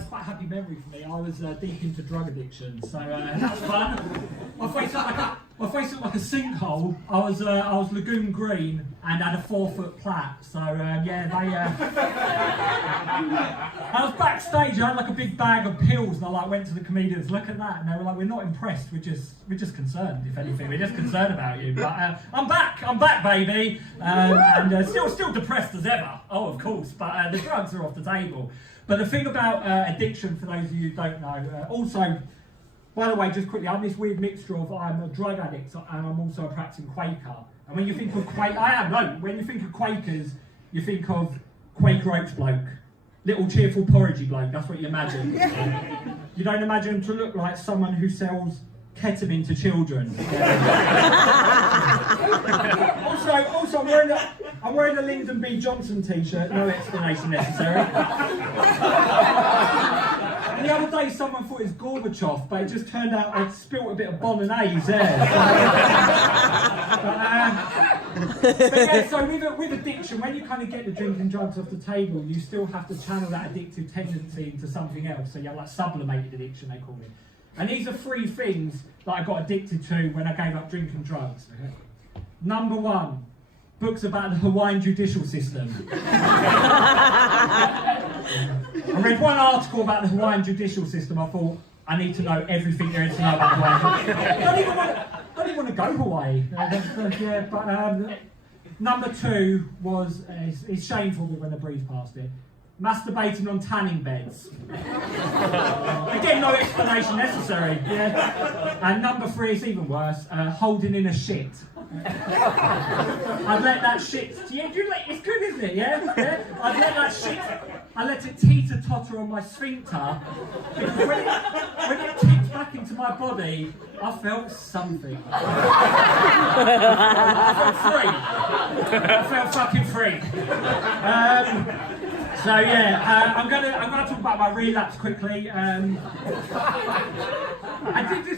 quite a happy memory for me. I was deep into drug addiction, so that was fun. My face looked like a sinkhole. I was lagoon green and had a 4-foot plat. So yeah, I was backstage. I had like a big bag of pills, and I went to the comedians. Look at that, and they were like, "We're not impressed. We're just concerned. If anything, we're just concerned about you." But I'm back, baby, and still depressed as ever. Oh, of course, but the drugs are off the table. But the thing about addiction, for those of you who don't know, also, by the way, just quickly, I'm this weird mixture of I'm a drug addict and I'm also a practicing Quaker. And when you think of when you think of Quakers, you think of Quaker Oats bloke, little cheerful porridgey bloke. That's what you imagine. You don't imagine him to look like someone who sells ketamine to children. Also, I'm wearing a Lyndon B. Johnson t-shirt, no explanation necessary. And the other day someone thought it was Gorbachev, but it just turned out I'd spilt a bit of bolognese there. But yeah, so with addiction, when you kind of get the drinking drugs off the table, you still have to channel that addictive tendency into something else. So you have like sublimated addiction, they call it. And these are 3 things that I got addicted to when I gave up drinking drugs. Okay. Number 1, books about the Hawaiian judicial system. I read one article about the Hawaiian judicial system. I thought, I need to know everything there is to know about Hawaii. I don't even want to go to Hawaii. Yeah, but number 2 was, it's shameful when the breeze past it, masturbating on tanning beds. Again, no explanation necessary. Yeah. And number 3 is even worse, holding in a shit. I'd let that shit, it's good, isn't it? Yeah? I'd let that shit, I let it teeter-totter on my sphincter, because when it tipped back into my body, I felt something. I felt free. I felt fucking free. So yeah, I'm gonna talk about my relapse quickly.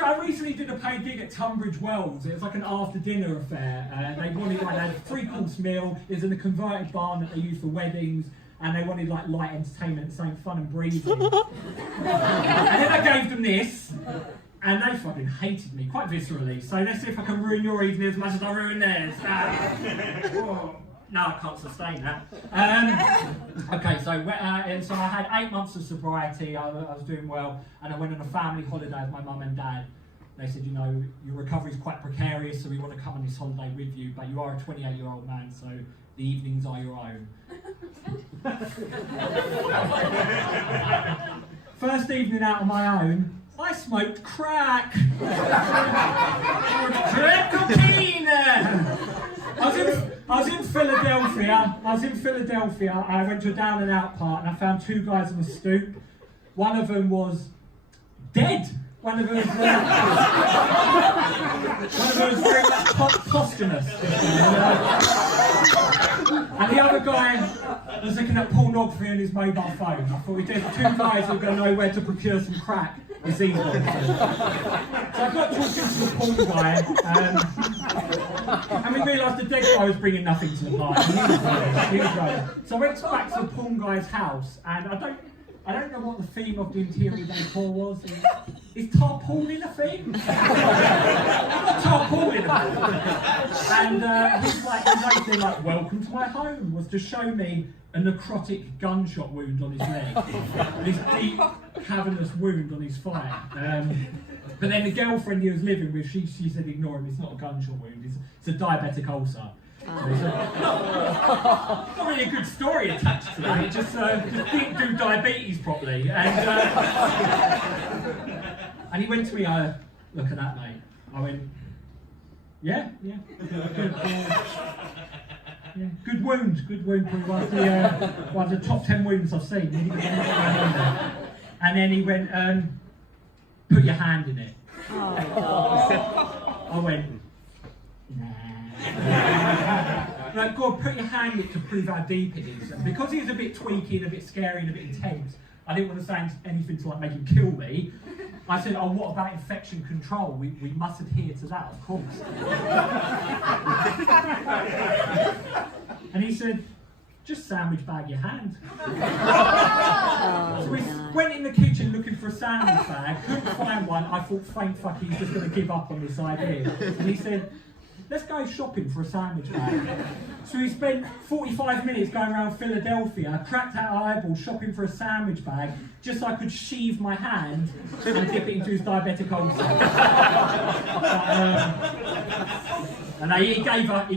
I recently did a paid gig at Tunbridge Wells. It was like an after dinner affair. They wanted like a 3-course meal. It was in a converted barn that they use for weddings, and they wanted like light entertainment, something fun and breezy. And then I gave them this, and they fucking hated me quite viscerally. So let's see if I can ruin your evening as much as I ruin theirs. No, I can't sustain that. Okay, so I had 8 months of sobriety. I was doing well, and I went on a family holiday with my mum and dad. They said, you know, your recovery is quite precarious, so we want to come on this holiday with you, but you are a 28-year-old man, so the evenings are your own. First evening out on my own, I smoked crack. Crack cocaine. I was in Philadelphia. I went to a down and out part, and I found 2 guys on the stoop. One of them was dead. One of them was very much posthumous. And the other guy was looking at pornography on his mobile phone. I thought, if there's 2 guys who are going to know where to procure some crack, it's easy. So I got talking to the porn guy, and we realised the dead guy was bringing nothing to the party. He was going. So I went back to the porn guy's house, and I don't know what the theme of the interior decor was. Is tarpaulin a theme? Not tarpaulin. And his idea, like, welcome to my home, was to show me a necrotic gunshot wound on his leg. This deep, cavernous wound on his thigh. But then the girlfriend he was living with, she said, ignore him, it's not a gunshot wound, it's a diabetic ulcer. Not really a good story attached to that. It just didn't do diabetes properly. And he went to me, look at that, mate. I went, yeah. Good wound. Probably one of the top 10 wounds I've seen. And then he went, put your hand in it. I went, nah. Like, God, put your hand in it to prove how deep it is. And because he was a bit tweaky and a bit scary and a bit intense, I didn't want to say anything to like make him kill me. I said, oh, what about infection control? We must adhere to that, of course. And he said, just sandwich bag your hand. So we went in the kitchen looking for a sandwich bag, couldn't find one. I thought, thank fuck, he's just going to give up on this idea. And he said, let's go shopping for a sandwich bag. So we spent 45 minutes going around Philadelphia, cracked out our eyeballs, shopping for a sandwich bag, just so I could sheathe my hand and dip it into his diabetic ulcer. And he gave up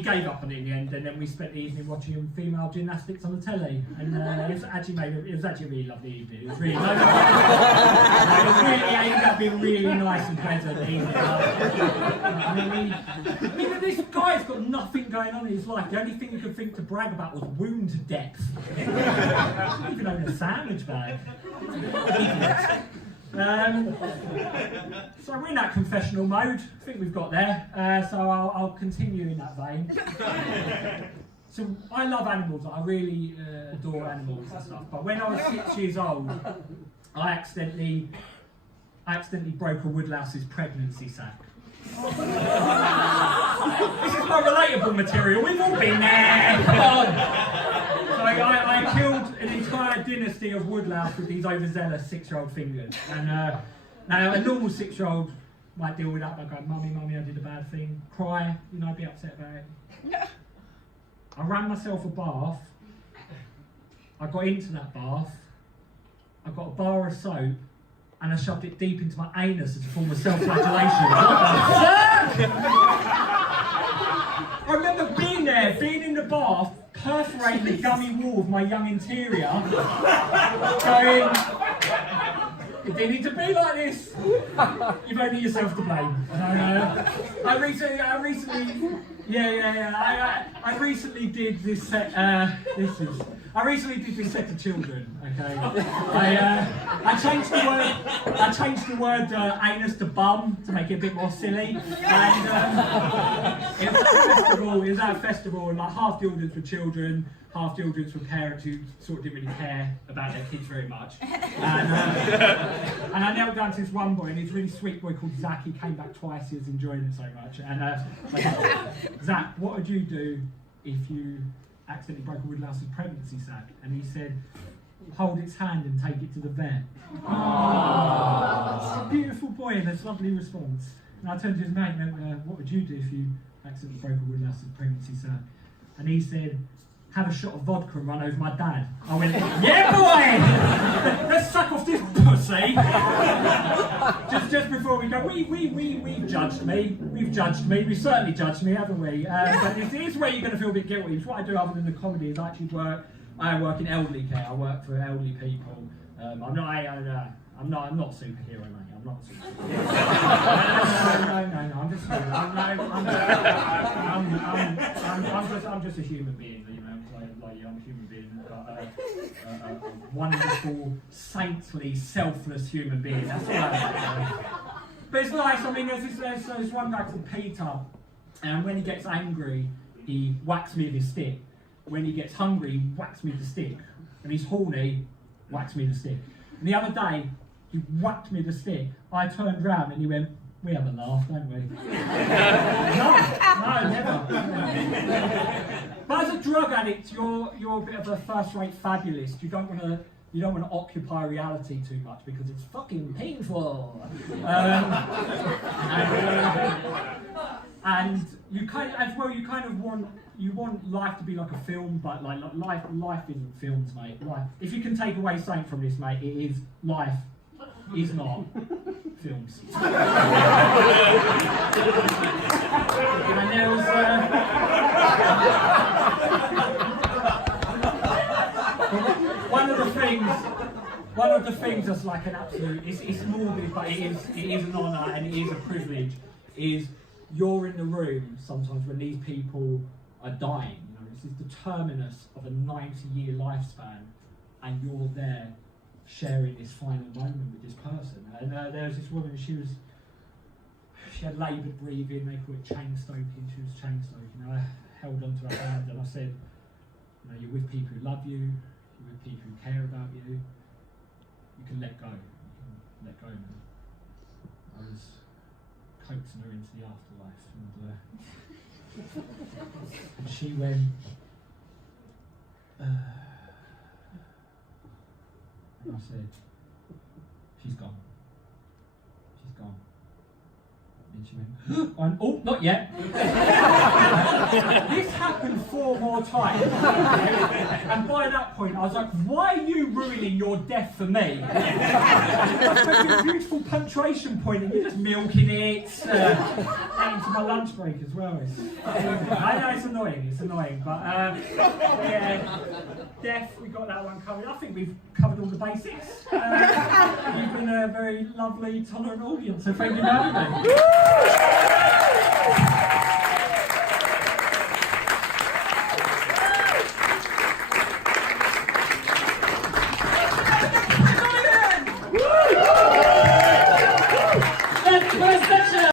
on it in the end, and then we spent the evening watching female gymnastics on the telly, and it was actually a really lovely evening. It was really nice. It ended up being really nice and pleasant evening. I mean, this guy's got nothing going on in his life. The only thing he could think to brag about was wound depth. He didn't even own a sandwich bag. So we're in that confessional mode. I think we've got there. So I'll continue in that vein. So I love animals. I really adore animals and stuff. But when I was 6 years old, I accidentally broke a woodlouse's pregnancy sac. This is my relatable material. We've all been there. Come on. So I killed an entire dynasty of woodlouse with these overzealous 6-year-old fingers. And now a normal 6-year-old might deal with that by going, mummy, I did a bad thing. Cry, be upset about it. I ran myself a bath. I got into that bath. I got a bar of soap. And I shoved it deep into my anus as a form of self-flagellation. I remember being in the bath, perforating the gummy wall of my young interior, going, it didn't need to be like this. You've only yourself to blame. I recently did this set. I recently did this set to children. Okay, I changed the word anus to bum to make it a bit more silly. And it was at a festival, and like half the audience were children, half the audience were parents who sort of didn't really care about their kids very much. And I knelt down to this one boy, and he's a really sweet boy called Zach. He came back twice. He was enjoying it so much. And I said, Zach, what would you do if you accidentally broke a woodlouse's pregnancy sac? And he said, hold its hand and take it to the vet. Oh, beautiful boy, and that's a lovely response. And I turned to his mate and went, what would you do if you accidentally broke a woodlouse's pregnancy sac? And he said, have a shot of vodka and run over my dad. I went, yeah boy! Let's suck off this pussy! just before we go, we've judged me. We've certainly judged me, haven't we? But this is where you're going to feel a bit guilty. It's what I do other than the comedy is I work in elderly care. I work for elderly people. I'm not a superhero, mate. I'm not a superhero. No. I'm just a human being. Like you, I'm a human being. A wonderful, saintly, selfless human being. That's all I am. But it's nice. I mean, there's one guy called Peter, and when he gets angry, he whacks me with his stick. When he gets hungry, he whacks me with the stick. When he's horny, whacks me with the stick. And the other day, he whacked me with the stick. I turned round and he went, we have a laugh, don't we? No, never. But as a drug addict, you're a bit of a first-rate fabulist. You don't want to occupy reality too much because it's fucking painful. And you kind of want life to be like a film, but like life isn't films, mate. If you can take away something from this, mate, it is life is not films. And there was one of the things that's like an absolute, it's morbid, but it is an honour and it is a privilege, is you're in the room sometimes when these people are dying. This is the terminus of a 90-year lifespan, and you're there sharing this final moment with this person. And there was this woman, she had laboured breathing, they call it chain stoking, she was chain stoking. I held onto her hand and I said, you're with people who love you, you're with people who care about you, you can let go, now. I was coaxing her into the afterlife, and she went, And I said, she's gone. She's gone. And she went, oh, not yet. This happened 4 more times. And by that point, I was like, why are you ruining your death for me? That's such a beautiful punctuation point, and you're just milking it. Into my lunch break as well. I know it's annoying, but yeah, death, we got that one covered. I think we've covered all the basics. You've been a very lovely, tolerant audience, so thank you for having me.